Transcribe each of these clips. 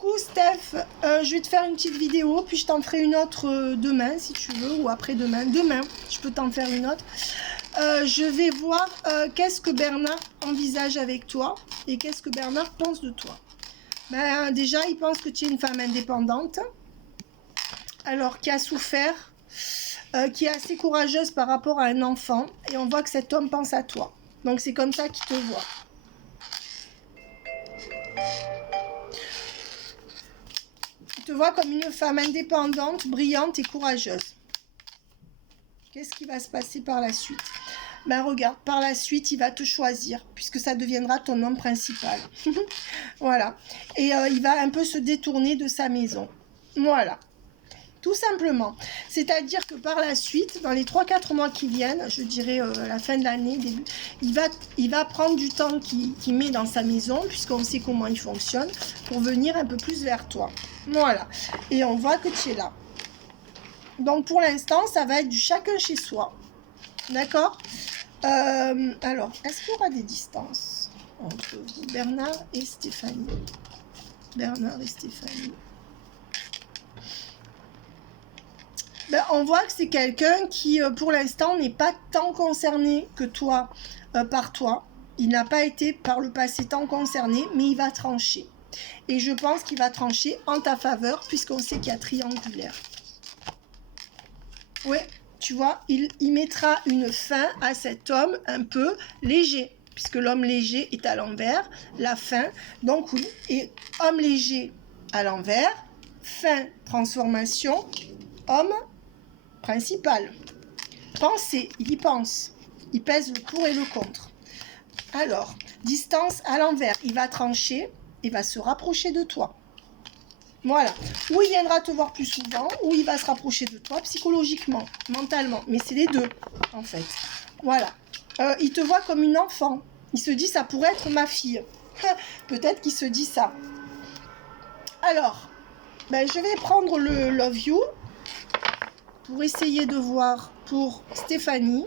Coucou Steph, je vais te faire une petite vidéo, puis je t'en ferai une autre demain si tu veux, ou après-demain. Demain, je peux t'en faire une autre. Je vais voir qu'est-ce que Bernard envisage avec toi et qu'est-ce que Bernard pense de toi. Ben, déjà, il pense que tu es une femme indépendante, alors qui a souffert, qui est assez courageuse par rapport à un enfant, et on voit que cet homme pense à toi. Donc c'est comme ça qu'il te voit. Il te voit comme une femme indépendante, brillante et courageuse. Qu'est-ce qui va se passer par la suite? Ben regarde, par la suite, il va te choisir, puisque ça deviendra ton homme principal. Voilà. Et il va un peu se détourner de sa maison. Voilà. Tout simplement. C'est-à-dire que par la suite, dans les 3-4 mois qui viennent, je dirais à la fin de l'année, début, il va prendre du temps qu'il met dans sa maison, puisqu'on sait comment il fonctionne, pour venir un peu plus vers toi. Voilà. Et on voit que tu es là. Donc pour l'instant, ça va être du chacun chez soi. D'accord? Alors, est-ce qu'il y aura des distances entre Bernard et Stéphanie? Bernard et Stéphanie. Ben, on voit que c'est quelqu'un qui, pour l'instant, n'est pas tant concerné que toi, par toi. Il n'a pas été par le passé tant concerné, mais il va trancher. Et je pense qu'il va trancher en ta faveur, puisqu'on sait qu'il y a triangulaire. Oui, tu vois, il mettra une fin à cet homme un peu léger, puisque l'homme léger est à l'envers, la fin. Donc oui, et homme léger à l'envers, fin, transformation, homme principal. Penser, il y pense. Il pèse le pour et le contre. Alors, distance à l'envers, il va trancher et va se rapprocher de toi. Voilà. Ou il viendra te voir plus souvent, ou il va se rapprocher de toi psychologiquement, mentalement. Mais c'est les deux, en fait. Voilà. Il te voit comme une enfant. Il se dit, ça pourrait être ma fille. Peut-être qu'il se dit ça. Alors, ben, je vais prendre le Love You pour essayer de voir pour Stéphanie.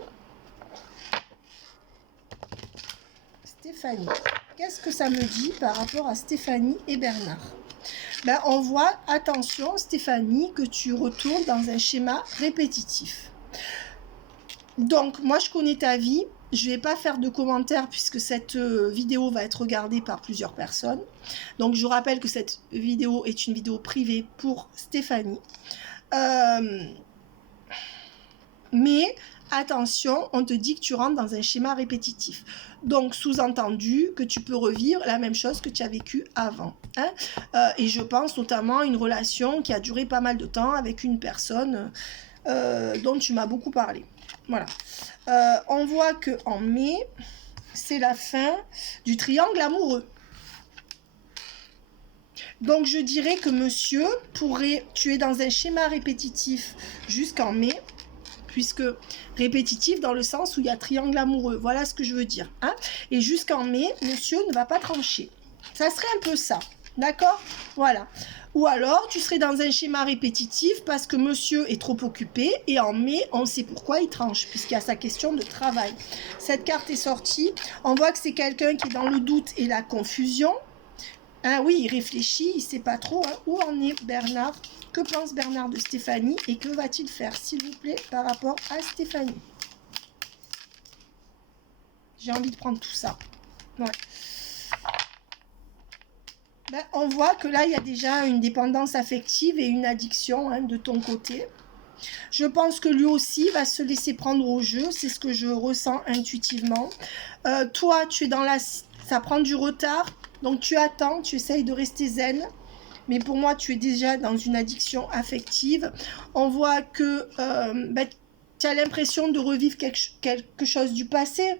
Stéphanie. Qu'est-ce que ça me dit par rapport à Stéphanie et Bernard? Ben, on voit, attention Stéphanie, que tu retournes dans un schéma répétitif. Donc, moi je connais ta vie, je ne vais pas faire de commentaires puisque cette vidéo va être regardée par plusieurs personnes. Donc, je rappelle que cette vidéo est une vidéo privée pour Stéphanie. Mais attention, on te dit que tu rentres dans un schéma répétitif. Donc, sous-entendu que tu peux revivre la même chose que tu as vécu avant. Hein, et je pense notamment à une relation qui a duré pas mal de temps avec une personne dont tu m'as beaucoup parlé. Voilà. On voit qu'en mai, c'est la fin du triangle amoureux. Donc, je dirais que monsieur tu es dans un schéma répétitif jusqu'en mai, puisque répétitif dans le sens où il y a triangle amoureux. Voilà ce que je veux dire. Hein? Et jusqu'en mai, monsieur ne va pas trancher. Ça serait un peu ça. D'accord? Voilà. Ou alors, tu serais dans un schéma répétitif parce que monsieur est trop occupé et en mai, on sait pourquoi il tranche, puisqu'il y a sa question de travail. Cette carte est sortie. On voit que c'est quelqu'un qui est dans le doute et la confusion. Ah oui, il réfléchit, il ne sait pas trop hein, où en est Bernard. Que pense Bernard de Stéphanie et que va-t-il faire, s'il vous plaît, par rapport à Stéphanie? J'ai envie de prendre tout ça. Ouais. Ben, on voit que là, il y a déjà une dépendance affective et une addiction hein, de ton côté. Je pense que lui aussi va se laisser prendre au jeu. C'est ce que je ressens intuitivement. Toi, tu es dans la... Ça prend du retard. Donc, tu attends, tu essayes de rester zen. Mais pour moi, tu es déjà dans une addiction affective. On voit que ben, tu as l'impression de revivre quelque chose du passé.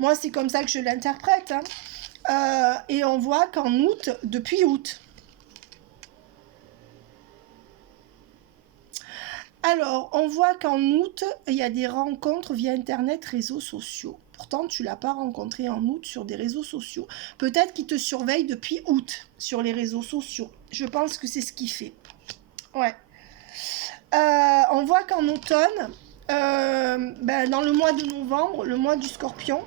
Moi, c'est comme ça que je l'interprète. Hein. Et on voit qu'en août, depuis août. Alors, on voit qu'en août, il y a des rencontres via Internet, réseaux sociaux. Pourtant, tu ne l'as pas rencontré en août sur des réseaux sociaux. Peut-être qu'il te surveille depuis août sur les réseaux sociaux. Je pense que c'est ce qu'il fait. Ouais. On voit qu'en automne, ben, dans le mois de novembre, le mois du Scorpion,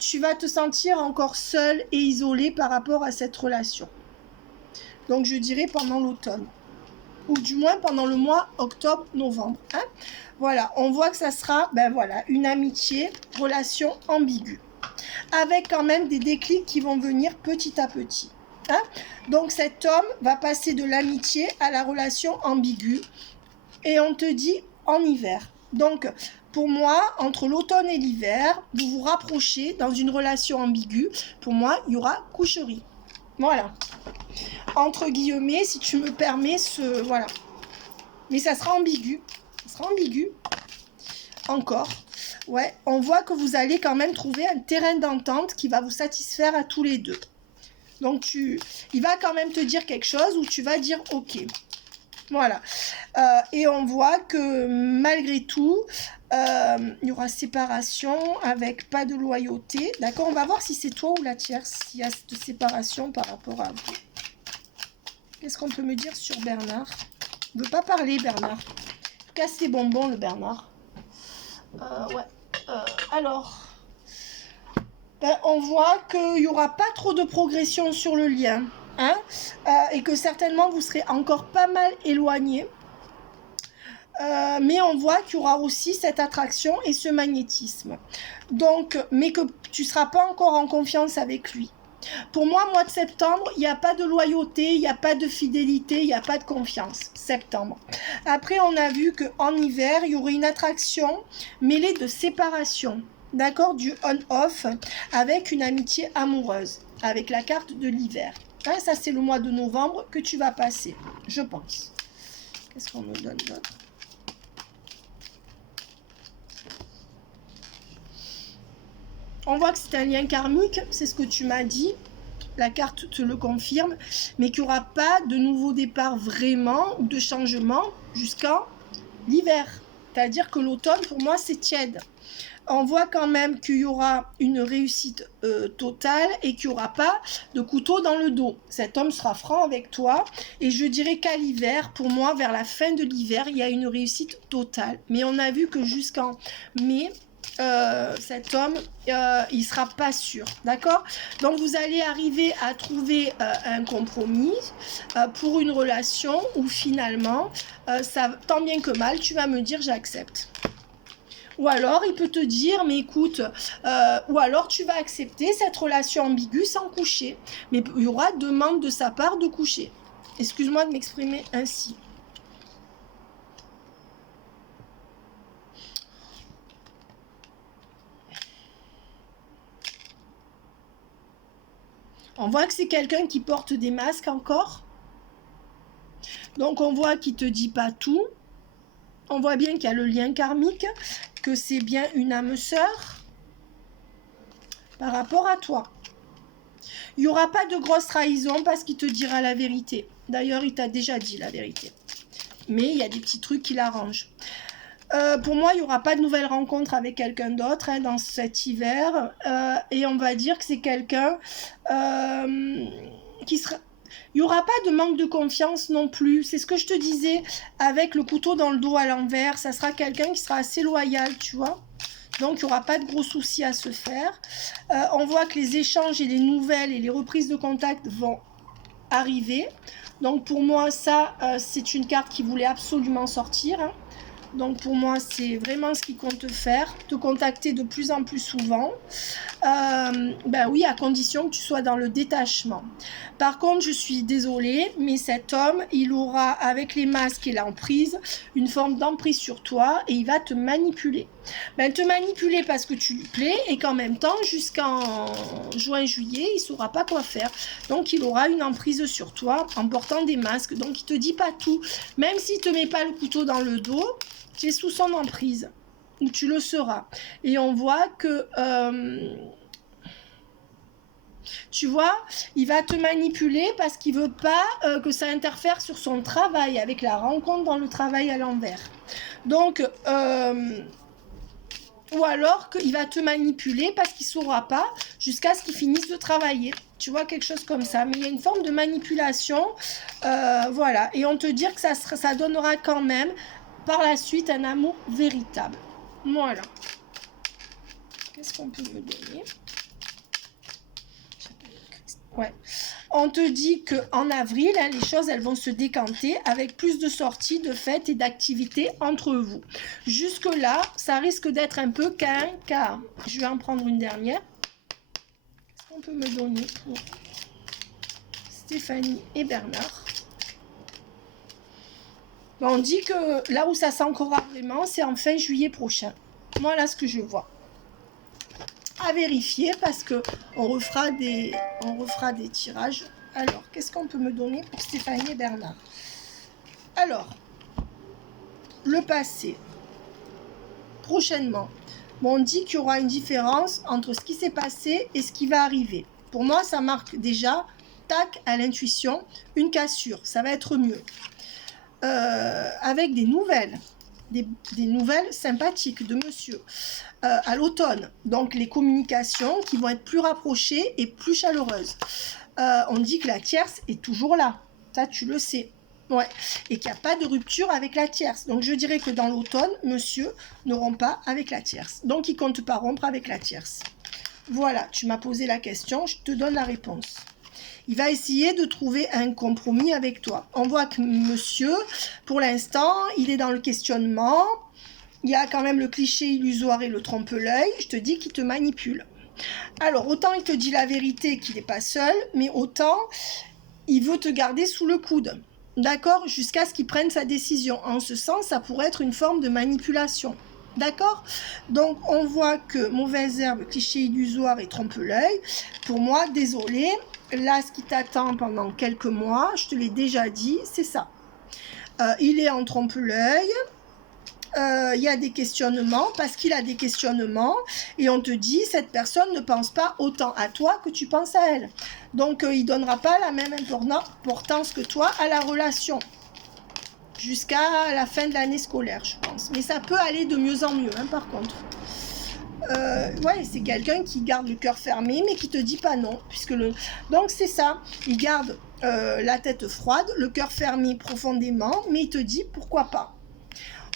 tu vas te sentir encore seul et isolé par rapport à cette relation. Donc je dirais pendant l'automne. Ou du moins pendant le mois octobre-novembre. Hein. Voilà, on voit que ça sera, ben voilà, une amitié, relation ambiguë. Avec quand même des déclics qui vont venir petit à petit. Hein. Donc cet homme va passer de l'amitié à la relation ambiguë. Et on te dit en hiver. Donc pour moi, entre l'automne et l'hiver, vous vous rapprochez dans une relation ambiguë. Pour moi, il y aura coucherie. Voilà. Entre guillemets, si tu me permets, voilà. Mais ça sera ambigu. Ça sera ambigu. Encore. Ouais, on voit que vous allez quand même trouver un terrain d'entente qui va vous satisfaire à tous les deux. Donc, il va quand même te dire quelque chose où tu vas dire OK. Voilà. Et on voit que malgré tout, il y aura séparation avec pas de loyauté. D'accord, on va voir si c'est toi ou la tierce, s'il y a cette séparation par rapport à vous. Qu'est-ce qu'on peut me dire sur Bernard? Il ne veut pas parler, Bernard. Casse les bonbons, le Bernard. Ouais. Alors, ben, on voit qu'il n'y aura pas trop de progression sur le lien. Hein, et que certainement vous serez encore pas mal éloigné. Mais on voit qu'il y aura aussi cette attraction et ce magnétisme. Donc, mais que tu ne seras pas encore en confiance avec lui. Pour moi, mois de septembre, il n'y a pas de loyauté, il n'y a pas de fidélité, il n'y a pas de confiance. Septembre. Après, on a vu qu'en hiver, il y aurait une attraction mêlée de séparation. D'accord, du on-off avec une amitié amoureuse, avec la carte de l'hiver. Hein, ça, c'est le mois de novembre que tu vas passer, je pense. Qu'est-ce qu'on me donne d'autre? On voit que c'est un lien karmique, c'est ce que tu m'as dit. La carte te le confirme, mais qu'il n'y aura pas de nouveau départ vraiment ou de changement jusqu'en l'hiver. C'est-à-dire que l'automne, pour moi, c'est tiède. On voit quand même qu'il y aura une réussite totale et qu'il n'y aura pas de couteau dans le dos. Cet homme sera franc avec toi et je dirais qu'à l'hiver, pour moi, vers la fin de l'hiver, il y a une réussite totale. Mais on a vu que jusqu'en mai, cet homme, il ne sera pas sûr, d'accord? Donc vous allez arriver à trouver un compromis pour une relation où finalement, ça, tant bien que mal, tu vas me dire j'accepte. Ou alors il peut te dire mais écoute, ou alors tu vas accepter cette relation ambiguë sans coucher, mais il y aura demande de sa part de coucher. Excuse-moi de m'exprimer ainsi. On voit que c'est quelqu'un qui porte des masques encore. Donc on voit qu'il ne te dit pas tout. On voit bien qu'il y a le lien karmique, que c'est bien une âme sœur par rapport à toi. Il n'y aura pas de grosse trahison parce qu'il te dira la vérité. D'ailleurs, il t'a déjà dit la vérité. Mais il y a des petits trucs qui l'arrangent. Pour moi, il n'y aura pas de nouvelle rencontre avec quelqu'un d'autre hein, dans cet hiver. Et on va dire que c'est quelqu'un qui sera... Il n'y aura pas de manque de confiance non plus. C'est ce que je te disais avec le couteau dans le dos à l'envers. Ça sera quelqu'un qui sera assez loyal, tu vois. Donc, il n'y aura pas de gros soucis à se faire. On voit que les échanges et les nouvelles et les reprises de contact vont arriver. Donc, pour moi, ça, c'est une carte qui voulait absolument sortir. Hein. Donc pour moi, c'est vraiment ce qui compte faire, te contacter de plus en plus souvent. Ben oui, à condition que tu sois dans le détachement. Par contre, je suis désolée, mais cet homme, il aura, avec les masques et l'emprise, une forme d'emprise sur toi et il va te manipuler. Ben, te manipuler parce que tu lui plais et qu'en même temps, jusqu'en juin-juillet, il ne saura pas quoi faire. Donc, il aura une emprise sur toi en portant des masques. Donc, il ne te dit pas tout. Même s'il ne te met pas le couteau dans le dos, tu es sous son emprise, ou tu le seras. Et on voit que, tu vois, il va te manipuler parce qu'il ne veut pas que ça interfère sur son travail, avec la rencontre dans le travail à l'envers. Donc, ou alors qu'il va te manipuler parce qu'il ne saura pas jusqu'à ce qu'il finisse de travailler. Tu vois, quelque chose comme ça. Mais il y a une forme de manipulation, voilà. Et on te dit que ça donnera quand même par la suite un amour véritable. Voilà. Qu'est-ce qu'on peut me donner? Ouais. On te dit qu'en avril, hein, les choses, elles vont se décanter avec plus de sorties, de fêtes et d'activités entre vous. Jusque-là, ça risque d'être un peu cas. Je vais en prendre une dernière. Qu'est-ce qu'on peut me donner pour Stéphanie et Bernard? On dit que là où ça s'ancrera vraiment, c'est en fin juillet prochain. Voilà ce que je vois. À vérifier parce que on refera des tirages. Alors, qu'est-ce qu'on peut me donner pour Stéphanie et Bernard? Alors, le passé. Prochainement. Bon, on dit qu'il y aura une différence entre ce qui s'est passé et ce qui va arriver. Pour moi, ça marque déjà, tac, à l'intuition, une cassure. Ça va être mieux. Avec des nouvelles. Des nouvelles sympathiques de monsieur à l'automne. Donc, les communications qui vont être plus rapprochées et plus chaleureuses. On dit que la tierce est toujours là. Ça, tu le sais. Ouais. Et qu'il n'y a pas de rupture avec la tierce. Donc, je dirais que dans l'automne, monsieur ne rompt pas avec la tierce. Donc, il ne compte pas rompre avec la tierce. Voilà, tu m'as posé la question, je te donne la réponse. Il va essayer de trouver un compromis avec toi. On voit que monsieur, pour l'instant, il est dans le questionnement. Il y a quand même le cliché illusoire et le trompe-l'œil. Je te dis qu'il te manipule. Alors, autant il te dit la vérité qu'il n'est pas seul, mais autant il veut te garder sous le coude. D'accord? Jusqu'à ce qu'il prenne sa décision. En ce sens, ça pourrait être une forme de manipulation. D'accord? Donc, on voit que mauvaise herbe, cliché illusoire et trompe-l'œil. Pour moi, désolé. Là, ce qui t'attend pendant quelques mois, je te l'ai déjà dit, c'est ça. Il est en trompe-l'œil. Il y a des questionnements, parce qu'il a des questionnements, et on te dit, cette personne ne pense pas autant à toi que tu penses à elle. Donc, il ne donnera pas la même importance que toi à la relation, jusqu'à la fin de l'année scolaire, je pense. Mais ça peut aller de mieux en mieux, hein, par contre. Ouais, c'est quelqu'un qui garde le cœur fermé, mais qui te dit pas non. Donc, c'est ça, il garde la tête froide, le cœur fermé profondément, mais il te dit pourquoi pas.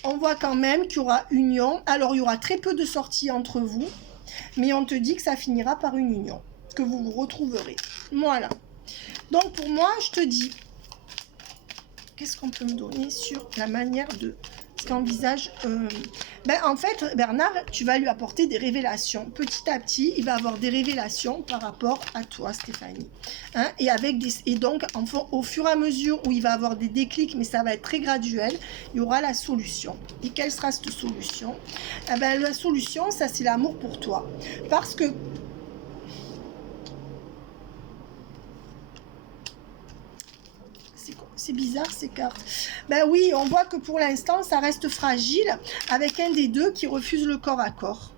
On voit quand même qu'il y aura union. Alors, il y aura très peu de sorties entre vous, mais on te dit que ça finira par une union, que vous vous retrouverez. Voilà. Donc, pour moi, je te dis, qu'est-ce qu'on peut me donner sur la manière de ce qu'envisage en fait, Bernard, tu vas lui apporter des révélations. Petit à petit, il va avoir des révélations par rapport à toi, Stéphanie. Hein, et donc, au fur et à mesure où il va avoir des déclics, mais ça va être très graduel, il y aura la solution. Et quelle sera cette solution? La solution, ça, c'est l'amour pour toi. Parce que c'est bizarre ces cartes. Ben oui, on voit que pour l'instant, ça reste fragile avec un des deux qui refuse le corps à corps.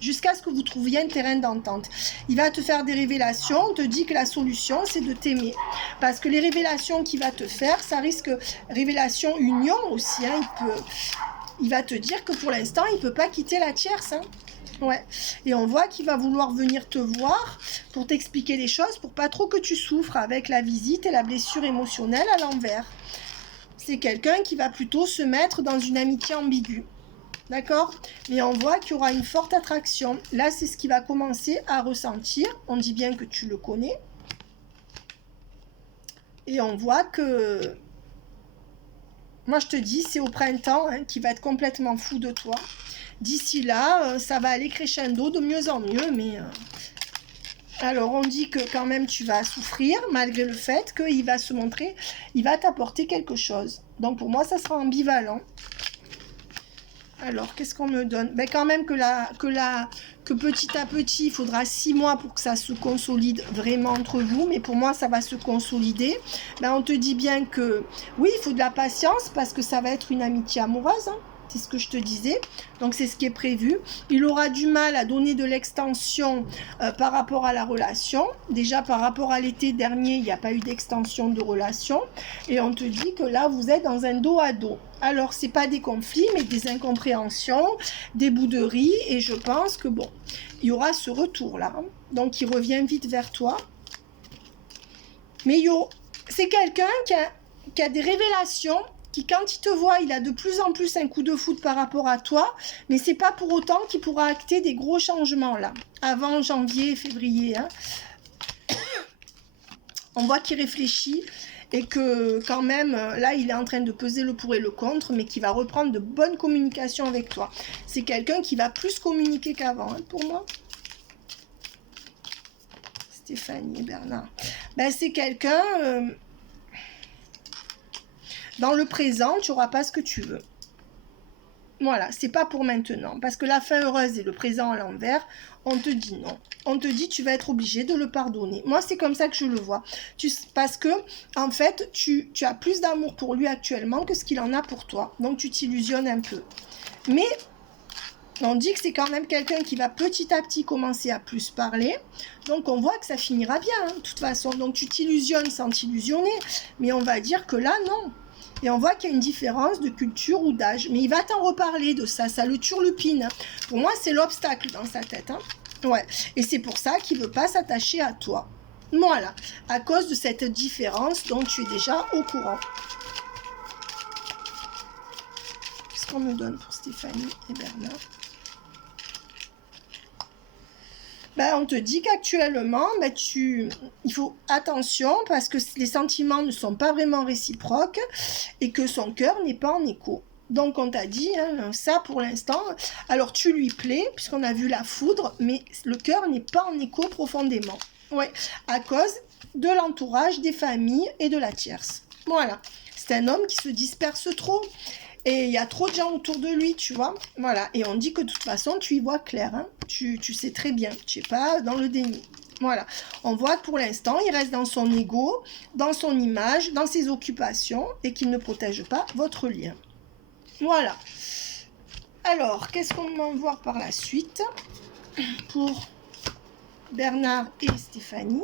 Jusqu'à ce que vous trouviez un terrain d'entente. Il va te faire des révélations, on te dit que la solution, c'est de t'aimer. Parce que les révélations qu'il va te faire, ça risque... Révélation union aussi, hein, il va te dire que pour l'instant, il ne peut pas quitter la tierce, hein. Ouais. Et on voit qu'il va vouloir venir te voir pour t'expliquer les choses, pour pas trop que tu souffres avec la visite et la blessure émotionnelle à l'envers. C'est quelqu'un qui va plutôt se mettre dans une amitié ambiguë. D'accord? Mais on voit qu'il y aura une forte attraction. Là, c'est ce qu'il va commencer à ressentir. On dit bien que tu le connais. Et on voit que... Moi, je te dis, c'est au printemps qu'il va être complètement fou de toi. D'ici là, ça va aller crescendo de mieux en mieux, mais... Alors, on dit que quand même, tu vas souffrir, malgré le fait qu'il va se montrer, il va t'apporter quelque chose. Donc, pour moi, ça sera ambivalent. Alors, qu'est-ce qu'on me donne? Quand même que petit à petit, il faudra 6 mois pour que ça se consolide vraiment entre vous. Mais pour moi, ça va se consolider. On te dit bien que, oui, il faut de la patience parce que ça va être une amitié amoureuse, hein. C'est ce que je te disais. Donc, c'est ce qui est prévu. Il aura du mal à donner de l'extension par rapport à la relation. Déjà, par rapport à l'été dernier, il n'y a pas eu d'extension de relation. Et on te dit que là, vous êtes dans un dos à dos. Alors, ce n'est pas des conflits, mais des incompréhensions, des bouderies. Et je pense que, bon, il y aura ce retour-là. Donc, il revient vite vers toi. Mais c'est quelqu'un qui a des révélations, qui quand il te voit, il a de plus en plus un coup de foudre par rapport à toi, mais c'est pas pour autant qu'il pourra acter des gros changements là, avant janvier et février. Hein. On voit qu'il réfléchit et que quand même, là, il est en train de peser le pour et le contre, mais qui va reprendre de bonnes communications avec toi. C'est quelqu'un qui va plus communiquer qu'avant, hein, pour moi. Stéphanie et Bernard. Ben, c'est quelqu'un... dans le présent, tu n'auras pas ce que tu veux. Voilà, c'est pas pour maintenant. Parce que la fin heureuse et le présent à l'envers, on te dit non. On te dit tu vas être obligé de le pardonner. Moi, c'est comme ça que je le vois. Parce que, en fait, tu as plus d'amour pour lui actuellement que ce qu'il en a pour toi. Donc, tu t'illusionnes un peu. Mais, on dit que c'est quand même quelqu'un qui va petit à petit commencer à plus parler. Donc, on voit que ça finira bien, hein, de toute façon. Donc, tu t'illusionnes sans t'illusionner. Mais on va dire que là, non. Et on voit qu'il y a une différence de culture ou d'âge. Mais il va t'en reparler de ça. Ça le turlupine. Pour moi, c'est l'obstacle dans sa tête. Hein. Ouais. Et c'est pour ça qu'il ne veut pas s'attacher à toi. Voilà. À cause de cette différence dont tu es déjà au courant. Qu'est-ce qu'on me donne pour Stéphanie et Bernard? Ben, on te dit qu'actuellement, ben, il faut attention parce que les sentiments ne sont pas vraiment réciproques et que son cœur n'est pas en écho. Donc on t'a dit, hein, ça pour l'instant, alors tu lui plais, puisqu'on a vu la foudre, mais le cœur n'est pas en écho profondément. Ouais, à cause de l'entourage, des familles et de la tierce. Voilà, c'est un homme qui se disperse trop. Et il y a trop de gens autour de lui, tu vois. Voilà. Et on dit que de toute façon, tu y vois clair. Hein. Tu sais très bien. Tu n'es pas dans le déni. Voilà. On voit que pour l'instant, il reste dans son ego, dans son image, dans ses occupations et qu'il ne protège pas votre lien. Voilà. Alors, qu'est-ce qu'on va voir par la suite pour Bernard et Stéphanie?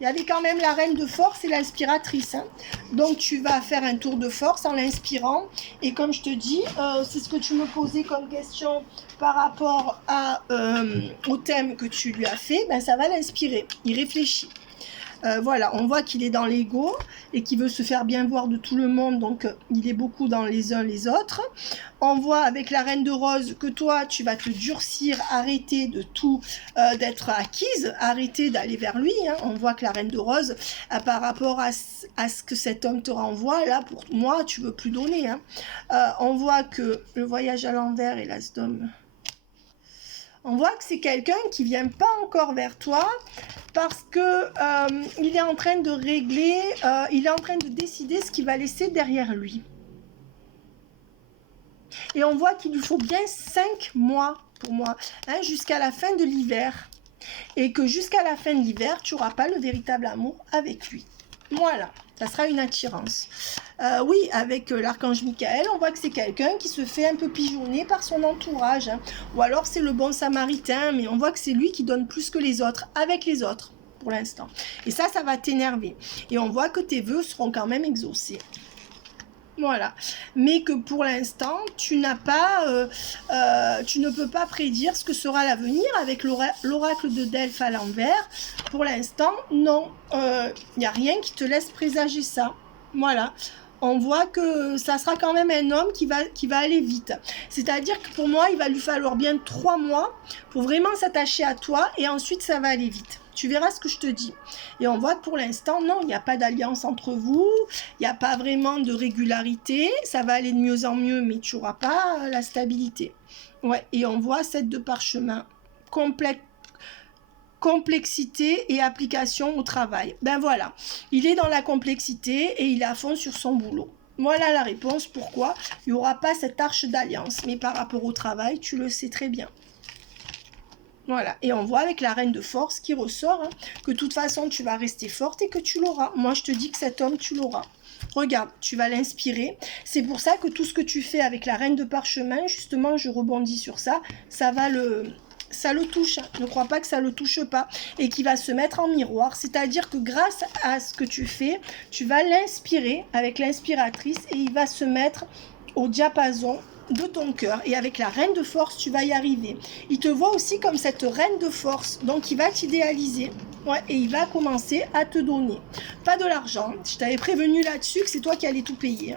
Il y avait quand même la reine de force et l'inspiratrice. Hein. Donc, tu vas faire un tour de force en l'inspirant. Et comme je te dis, c'est ce que tu me posais comme question par rapport au thème que tu lui as fait. Ben, ça va l'inspirer. Il réfléchit. Voilà, on voit qu'il est dans l'ego et qu'il veut se faire bien voir de tout le monde, donc il est beaucoup dans les uns les autres. On voit avec la reine de rose que toi, tu vas te durcir, arrêter de tout, d'être acquise, arrêter d'aller vers lui. Hein. On voit que la reine de rose, par rapport à ce que cet homme te renvoie, là, pour moi, tu veux plus donner. Hein. On voit que le voyage à l'envers et l'as d'homme... On voit que c'est quelqu'un qui ne vient pas encore vers toi parce que il est en train de régler, il est en train de décider ce qu'il va laisser derrière lui. Et on voit qu'il lui faut bien 5 mois pour moi, hein, jusqu'à la fin de l'hiver. Et que jusqu'à la fin de l'hiver, tu n'auras pas le véritable amour avec lui. Voilà, ça sera une attirance. Oui, avec l'archange Michael, on voit que c'est quelqu'un qui se fait un peu pigeonner par son entourage. Hein. Ou alors c'est le bon samaritain, mais on voit que c'est lui qui donne plus que les autres, avec les autres, pour l'instant. Et ça va t'énerver. Et on voit que tes vœux seront quand même exaucés. Voilà, mais que pour l'instant, tu ne peux pas prédire ce que sera l'avenir avec l'oracle de Delphes à l'envers. Pour l'instant, non, il n'y a rien qui te laisse présager ça. Voilà, on voit que ça sera quand même un homme qui va aller vite. C'est-à-dire que pour moi, il va lui falloir bien 3 mois pour vraiment s'attacher à toi et ensuite ça va aller vite. Tu verras ce que je te dis. Et on voit que pour l'instant, non, il n'y a pas d'alliance entre vous, il n'y a pas vraiment de régularité, ça va aller de mieux en mieux, mais tu n'auras pas la stabilité. Ouais, et on voit 7 de parchemin, complexité et application au travail. Ben voilà, il est dans la complexité et il est à fond sur son boulot. Voilà la réponse pourquoi il n'y aura pas cette arche d'alliance. Mais par rapport au travail, tu le sais très bien. Voilà, et on voit avec la reine de force qui ressort, hein, que de toute façon tu vas rester forte et que tu l'auras. Moi je te dis que cet homme tu l'auras. Regarde, tu vas l'inspirer. C'est pour ça que tout ce que tu fais avec la reine de parchemin, justement je rebondis sur ça, ça le touche. Hein. Ne crois pas que ça le touche pas. Et qui va se mettre en miroir. C'est-à-dire que grâce à ce que tu fais, tu vas l'inspirer avec l'inspiratrice et il va se mettre au diapason de ton cœur. Et avec la reine de force, tu vas y arriver. Il te voit aussi comme cette reine de force. Donc, il va t'idéaliser. Ouais, et il va commencer à te donner. Pas de l'argent. Je t'avais prévenu là-dessus que c'est toi qui allais tout payer. Hein.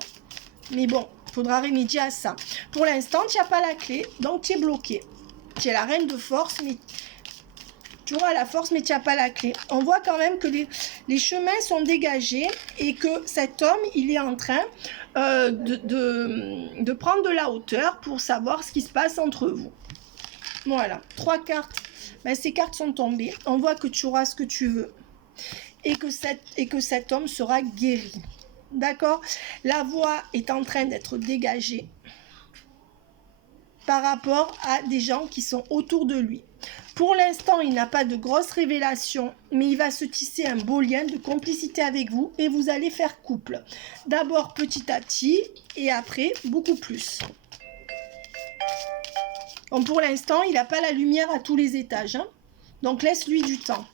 Mais bon, il faudra remédier à ça. Pour l'instant, tu n'as pas la clé. Donc, tu es bloqué. Tu es la reine de force, mais Tu auras la force, mais tu n'as pas la clé. On voit quand même que les chemins sont dégagés et que cet homme, il est en train de prendre de la hauteur pour savoir ce qui se passe entre vous. Voilà, 3 cartes. Ben, ces cartes sont tombées. On voit que tu auras ce que tu veux et que cet homme sera guéri. D'accord? La voie est en train d'être dégagée par rapport à des gens qui sont autour de lui. Pour l'instant, il n'a pas de grosses révélations, mais il va se tisser un beau lien de complicité avec vous et vous allez faire couple. D'abord petit à petit et après beaucoup plus. Bon, pour l'instant, il n'a pas la lumière à tous les étages, hein. Donc laisse-lui du temps.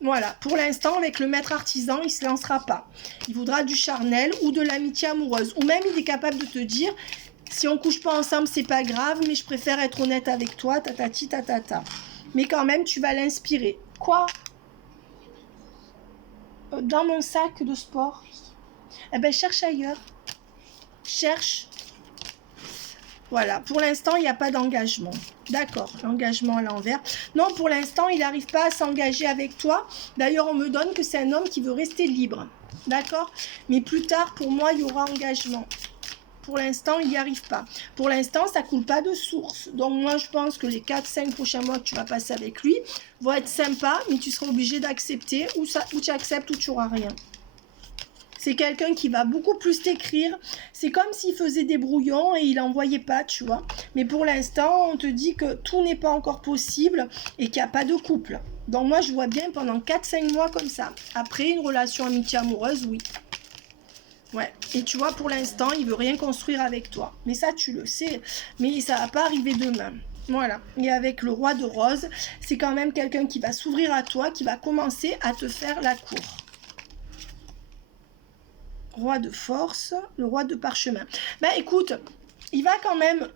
Voilà, pour l'instant, avec le maître artisan, il ne se lancera pas. Il voudra du charnel ou de l'amitié amoureuse. Ou même, il est capable de te dire, si on ne couche pas ensemble, c'est pas grave, mais je préfère être honnête avec toi, tatati, tatata. Mais quand même, tu vas l'inspirer. Quoi? Dans mon sac de sport? Eh ben, cherche ailleurs. Cherche. Voilà, pour l'instant, il n'y a pas d'engagement. D'accord, l'engagement à l'envers. Non, pour l'instant, il n'arrive pas à s'engager avec toi. D'ailleurs, on me donne que c'est un homme qui veut rester libre. D'accord? Mais plus tard, pour moi, il y aura engagement. Pour l'instant, il n'y arrive pas. Pour l'instant, ça ne coule pas de source. Donc, moi, je pense que les 4-5 prochains mois que tu vas passer avec lui vont être sympas, mais tu seras obligé d'accepter ou tu acceptes ou tu n'auras rien. C'est quelqu'un qui va beaucoup plus t'écrire. C'est comme s'il faisait des brouillons et il n'envoyait pas, tu vois. Mais pour l'instant, on te dit que tout n'est pas encore possible et qu'il n'y a pas de couple. Donc moi, je vois bien pendant 4-5 mois comme ça. Après, une relation amitié amoureuse, oui. Ouais. Et tu vois, pour l'instant, il veut rien construire avec toi. Mais ça, tu le sais. Mais ça va pas arriver demain. Voilà. Et avec le roi de rose, c'est quand même quelqu'un qui va s'ouvrir à toi, qui va commencer à te faire la cour. Roi de force, le roi de parchemin. Ben écoute, il va quand même,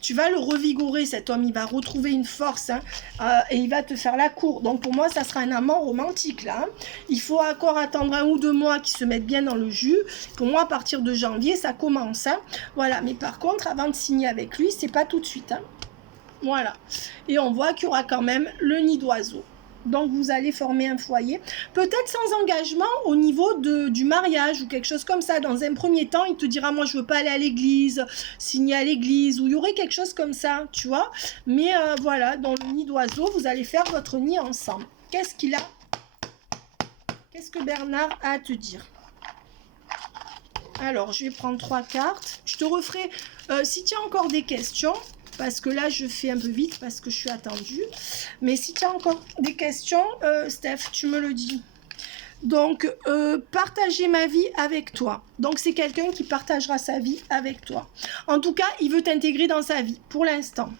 tu vas le revigorer cet homme, il va retrouver une force hein, et il va te faire la cour. Donc pour moi, ça sera un amant romantique là. Hein. Il faut encore attendre 1 ou 2 mois qu'il se mette bien dans le jus. Pour moi, à partir de janvier, ça commence. Hein. Voilà, mais par contre, avant de signer avec lui, c'est pas tout de suite. Hein. Voilà. Et on voit qu'il y aura quand même le nid d'oiseau. Donc, vous allez former un foyer. Peut-être sans engagement au niveau du mariage ou quelque chose comme ça. Dans un premier temps, il te dira, moi, je veux pas aller à l'église, signer à l'église. Ou il y aurait quelque chose comme ça, tu vois. Mais voilà, dans le nid d'oiseau, vous allez faire votre nid ensemble. Qu'est-ce qu'il a? Qu'est-ce que Bernard a à te dire? Alors, je vais prendre 3 cartes. Je te referai, si tu as encore des questions... Parce que là, je fais un peu vite parce que je suis attendue. Mais si tu as encore des questions, Steph, tu me le dis. Donc, partager ma vie avec toi. Donc, c'est quelqu'un qui partagera sa vie avec toi. En tout cas, il veut t'intégrer dans sa vie pour l'instant.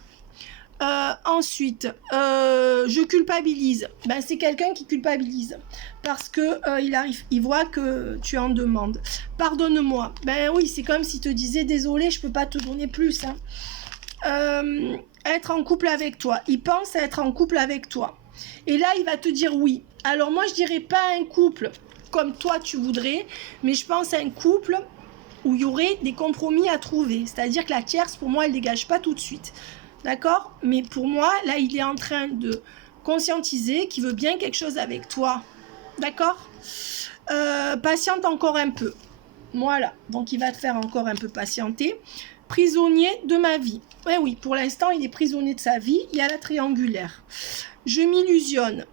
Ensuite, je culpabilise. Ben, c'est quelqu'un qui culpabilise parce que il voit que tu en demandes. Pardonne-moi. Ben oui, c'est comme s'il te disait désolé, je peux pas te donner plus. Hein. Être en couple avec toi. Il pense à être en couple avec toi. Et là, il va te dire oui. Alors moi, je dirais pas un couple comme toi tu voudrais, mais je pense à un couple où il y aurait des compromis à trouver. C'est-à-dire que la tierce, pour moi, elle dégage pas tout de suite. D'accord? Mais pour moi, là, il est en train de conscientiser qu'il veut bien quelque chose avec toi. D'accord? Patiente encore un peu. Voilà. Donc, il va te faire encore un peu patienter. Prisonnier de ma vie. Ouais, oui, pour l'instant, il est prisonnier de sa vie. Il y a la triangulaire. Je m'illusionne.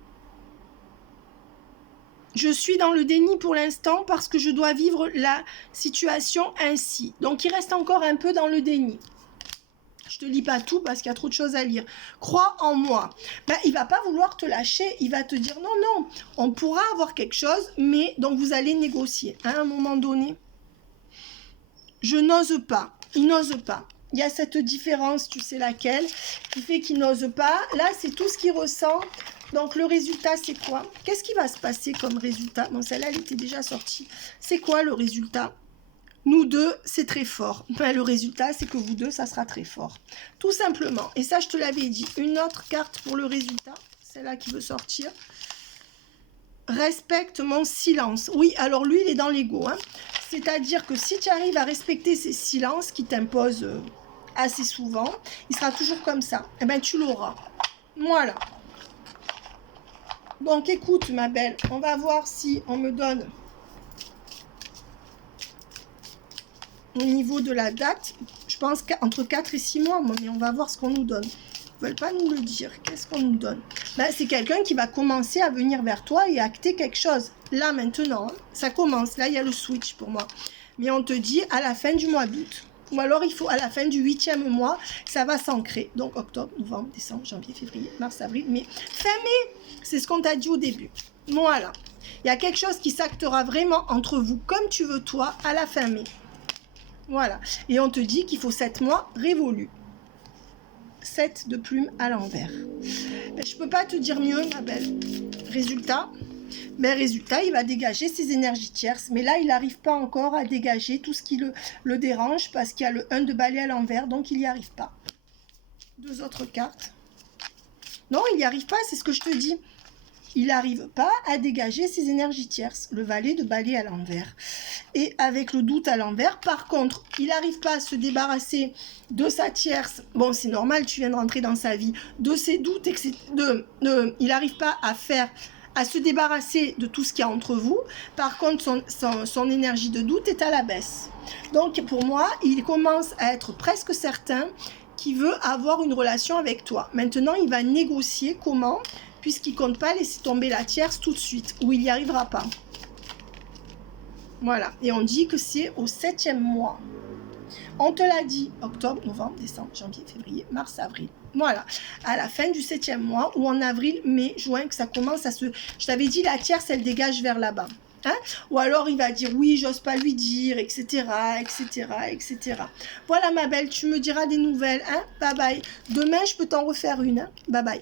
Je suis dans le déni pour l'instant parce que je dois vivre la situation ainsi. Donc, il reste encore un peu dans le déni. Je te lis pas tout parce qu'il y a trop de choses à lire. Crois en moi. Ben, il va pas vouloir te lâcher. Il va te dire non, non, on pourra avoir quelque chose, mais donc vous allez négocier hein, à un moment donné. Je n'ose pas. Il n'ose pas. Il y a cette différence, tu sais laquelle, qui fait qu'il n'ose pas. Là, c'est tout ce qu'il ressent. Donc, le résultat, c'est quoi? Qu'est-ce qui va se passer comme résultat? Bon, celle-là, elle était déjà sortie. C'est quoi le résultat? Nous deux, c'est très fort. Ben, le résultat, c'est que vous deux, ça sera très fort. Tout simplement. Et ça, je te l'avais dit. Une autre carte pour le résultat. Celle-là qui veut sortir. Respecte mon silence. Oui, alors lui, il est dans l'ego. Hein. C'est-à-dire que si tu arrives à respecter ces silences qui t'imposent assez souvent, il sera toujours comme ça. Eh bien, tu l'auras. Voilà. Donc écoute ma belle, on va voir si on me donne au niveau de la date, je pense qu'entre 4 et 6 mois, mais on va voir ce qu'on nous donne. Ils ne veulent pas nous le dire. Qu'est-ce qu'on nous donne? Ben, c'est quelqu'un qui va commencer à venir vers toi et acter quelque chose. Là, maintenant, hein, ça commence. Là, il y a le switch pour moi. Mais on te dit à la fin du mois d'août. Ou alors, il faut à la fin du 8e mois, ça va s'ancrer. Donc, octobre, novembre, décembre, janvier, février, mars, avril, mai. Fin mai, c'est ce qu'on t'a dit au début. Voilà. Il y a quelque chose qui s'actera vraiment entre vous, comme tu veux toi, à la fin mai. Voilà. Et on te dit qu'il faut 7 mois révolus. 7 de plumes à l'envers. Ben, je ne peux pas te dire mieux, ma belle. Résultat, il va dégager ses énergies tierces. Mais là, il n'arrive pas encore à dégager tout ce qui le dérange parce qu'il y a le 1 de balai à l'envers, donc il n'y arrive pas. 2 autres cartes. Non, il n'y arrive pas, c'est ce que je te dis. Il n'arrive pas à dégager ses énergies tierces, le valet de balai à l'envers. Et avec le doute à l'envers, par contre, il n'arrive pas à se débarrasser de sa tierce. Bon, c'est normal, tu viens de rentrer dans sa vie. De ses doutes, il n'arrive pas à se débarrasser de tout ce qu'il y a entre vous. Par contre, son énergie de doute est à la baisse. Donc, pour moi, il commence à être presque certain qu'il veut avoir une relation avec toi. Maintenant, il va négocier comment, puisqu'il ne compte pas laisser tomber la tierce tout de suite, ou il n'y arrivera pas. Voilà, et on dit que c'est au 7e mois. On te l'a dit, octobre, novembre, décembre, janvier, février, mars, avril. Voilà, à la fin du 7e mois, ou en avril, mai, juin, que ça commence à se... Je t'avais dit, la tierce, elle dégage vers là-bas. Hein? Ou alors il va dire oui, j'ose pas lui dire, etc., etc., etc. Voilà ma belle, tu me diras des nouvelles. Hein? Bye bye. Demain, je peux t'en refaire une. Hein? Bye bye.